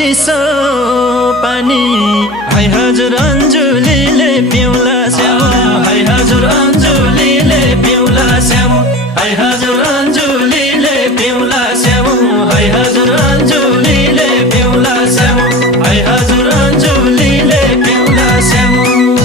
चिसो पानी है हजुर अन्जुलीले पिउला स्याउ है हजुर अन्जुलीले पिउला स्याउ है हजुर अन्जुलीले पिउला स्याउ है हजुर अन्जुलीले पिउला स्याउ है हजुर अन्जुलीले पिउला स्याउ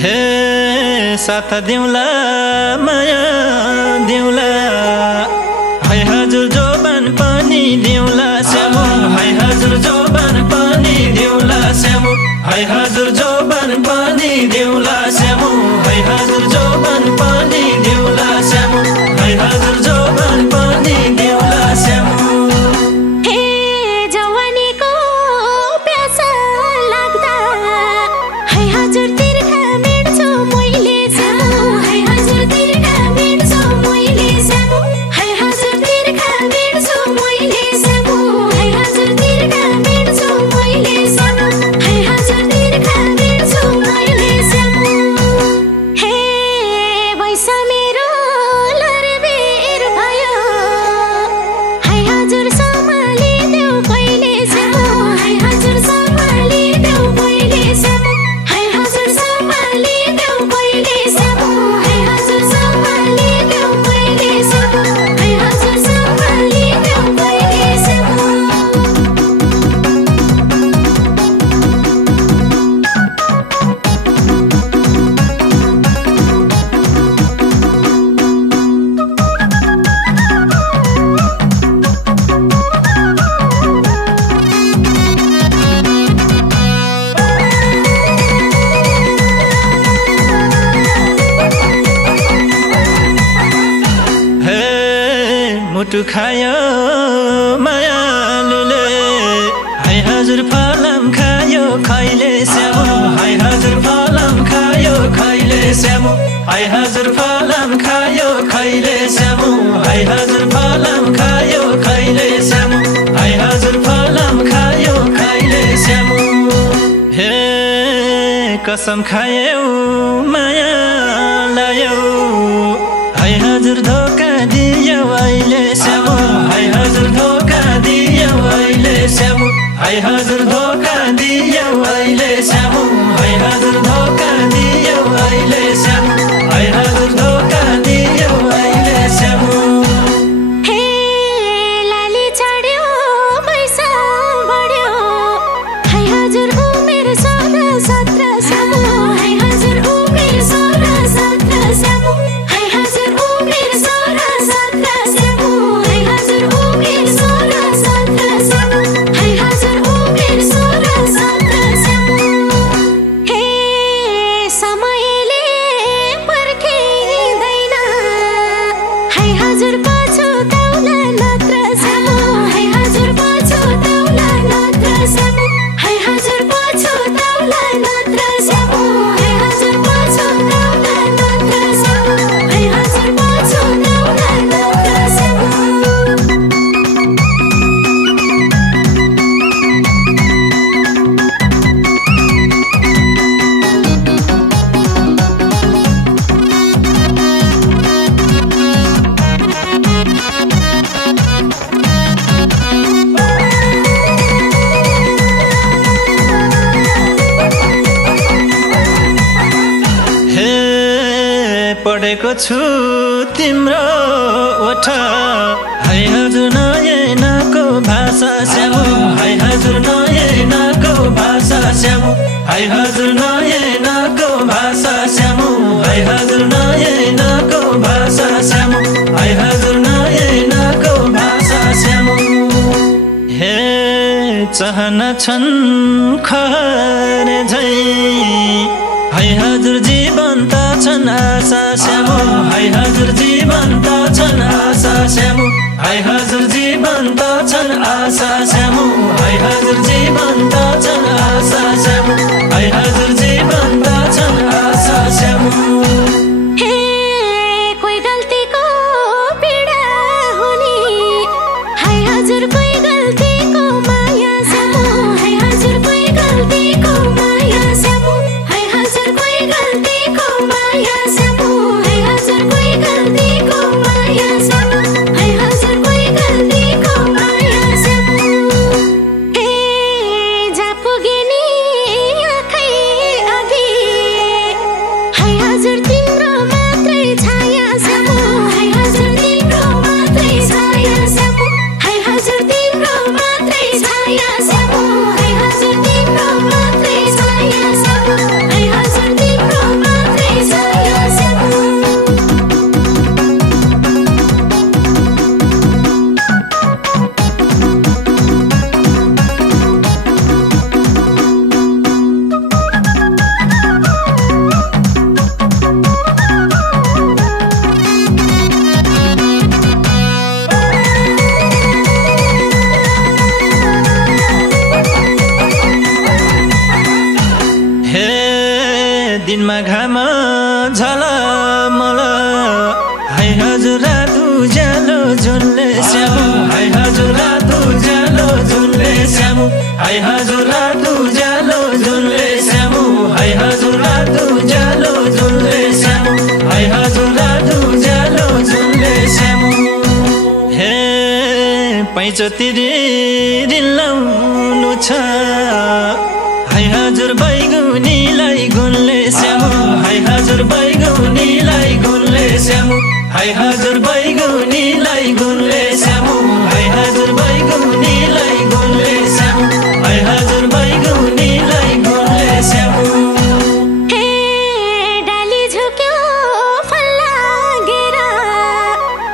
हे साथ दिउला माया दिउला है हजुर जोबान पनि दिउला स्याउ है हजुर जोबान पनि दिउला स्याउ है हजुर जोबान पनि दिउला स्याउ है हजुर जोबान पनि दिउला स्याउ है हजुर जोबान पनि दिउला स्याउ मुटु खायो मायालुले है हजुर फलाम खायो खैले स्याउ है हजुर फलाम खायो खैले स्याउ है हजुर फलाम खायो खैले स्याउ है हजुर फलाम खायो खैले स्याउ है हजुर फलाम खायो खैले स्याउ हे कसम खायौ माया लायौ है हजुर धोका दियौ अहिले स्याउ है हजुर धोका दियौ अहिले स्याउ है हजुर धोका दियौ अहिले स्याउ है हजुर धोका दियौ अहिले स्याउ है हजुर धोका दियौ अहिले स्याउ पढेको छु तिम्रो ओठ है हजुर नयनको भाषा स्याउ है हजुर नयनको भाषा स्याउ है हजुर नयनको भाषा स्याउ है हजुर नयनको भाषा स्याउ है हजुर नयनको भाषा स्याउ हे चाहना छन् खरे झै है हजुर जीवन्त छन् आशा स्याउ है हजुर जीवन्त छन् आशा स्याउ है हजुर जीवन्त छन् आशा स्याउ है हजुर जीवन्त छन् आशा स्याउ है हजुर जीवन्त छन् आशा स्याउ हजुर तिम्रो मात्रै छाया स्यामु हाय हजुर तिम्रो मात्रै छाया स्यामु हाय हजुर तिम्रो मात्रै छाया स्यामु हाय हजुर तिम्रो मात्रै छाया स्यामु हाय हजुर तिम्रो मात्रै छाया स्यामु दिनमा घाम झलमल हाय हजुर रातो उज्यालो जुनले स्यामु हाय हजुर रातो उज्यालो जुनले स्यामु हाय हजुर रातो उज्यालो जुनले स्यामु हाय हजुर रातो उज्यालो जुनले स्यामु हाय हजुर रातो उज्यालो जुनले स्यामु हे पैँचोतिरी रिलाउनु छ हाय हजुर बैगुनीलाई गुनले स्यामु हाय हजुर बैगुनीलाई गुनले स्यामु हाय हजुर बैगुनीलाई गुनले स्यामु हाय हजुर बैगुनीलाई गुनले स्यामु हाय हजुर बैगुनीलाई गुनले स्यामु हे डाली झुक्यो फल लागेर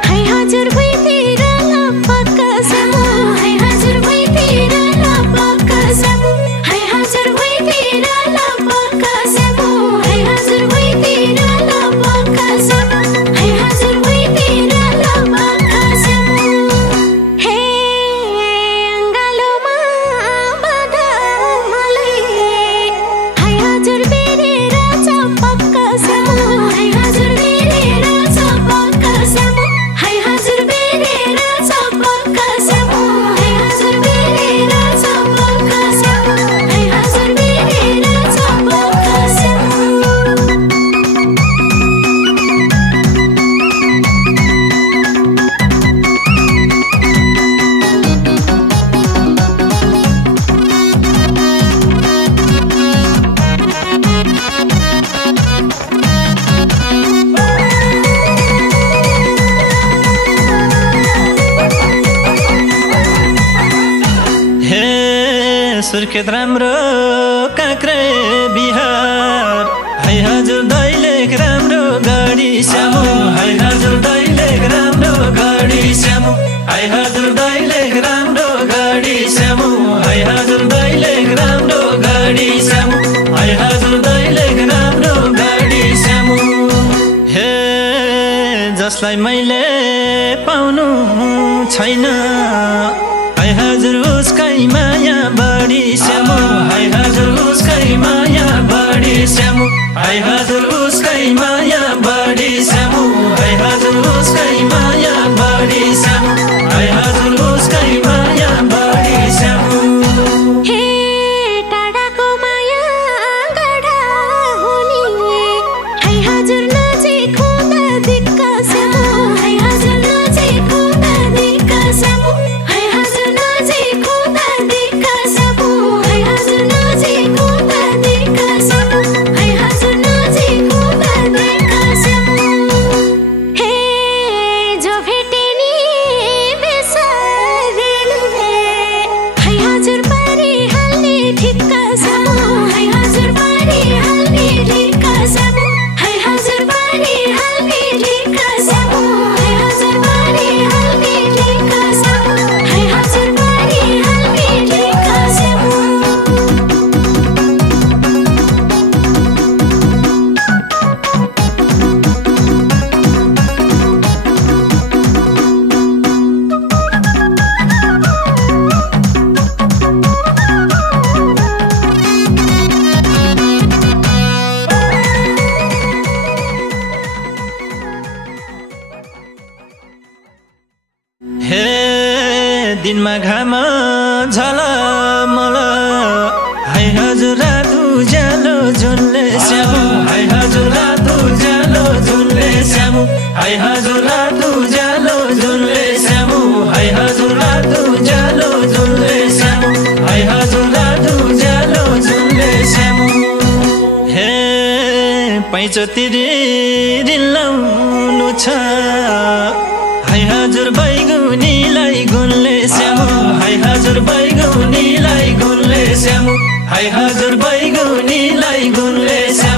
हाय हजुर भुइँतिर लपक्क स्यामु हाय हजुर भुइँतिर लपक्क स्यामु हाय हजुर भुइँतिर लपक्क स्यामु हाय हजुर भुइँतिर लपक्क स्यामु हाय हजुर भुइँतिर लपक्क स्यामु हे अङ्गालोमा बाँधा मलाई हाय हजुर बेरेर चपक्क स्यामु हाय हजुर बेरेर चपक्क स्यामु हाय हजुर बेरेर चपक्क स्यामु हाय हजुर बेरेर चपक्क स्यामु हाय हजुर बेरेर चपक्क स्यामु हे सुर्खेत राम्रो काँक्रे बिहार हाय हजुर दैलेख राम्रो गढी स्यामु हाय हजुर दैलेख राम्रो गढी स्यामु हाय हजुर दैलेख राम्रो गढी स्यामु हाय हजुर दैलेख राम्रो गढी स्यामु हाय हजुर दैलेख राम्रो गढी स्यामु हे जसलाई मैले पाउनु छैन हाय हजुर उसकै माया बढी स्यामु हाय हजुर उसकै माया बढी स्यामु हाय हजुर उसकै माया बढी स्यामु हाय हजुर उसकै माया बढी स्यामु हाय हजुर उसकै माया बढी स्यामु हे टाढाको माया गाढा हुने हाय हजुर नजिक हुँदा दिक्क स्यामु हाय हजुर नजिक हुँदा दिक्क स्यामु हाय हजुर नजिक हुँदा दिक्क स्यामु हाय हजुर नजिक हुँदा दिक्क स्यामु हाय हजुर नजिक हुँदा दिक्क स्यामु हे जो भेटे नि बेसारेले हाय हजुर पारिहाल्ने ठिक्क स्यामु हाय हजुर पारिहाल्ने ठिक्क स्यामु हाय हजुर पारिहाल्ने ठिक्क स्यामु हाय हजुर पारिहाल्ने ठिक्क स्यामु हाय हजुर पारिहाल्ने ठिक्क स्यामु हे दिनमा घाम झलमल हाय हजुर रातो उज्यालो जुनले स्यामु हाय हजुर रातो उज्यालो जुनले स्यामु हाय हजुर रातो उज्यालो जुनले स्यामु हाय हजुर रातो उज्यालो जुनले स्यामु हाय हजुर रातो उज्यालो जुनले स्यामु हे घैँचो तिरे रिलाउनु छ हाय हजुर बैगुनीलाई गुनले स्यामो हाय हजुर बैगुनीलाई गुनले स्यामो हाय हजुर बैगुनीलाई गुनले स्यामो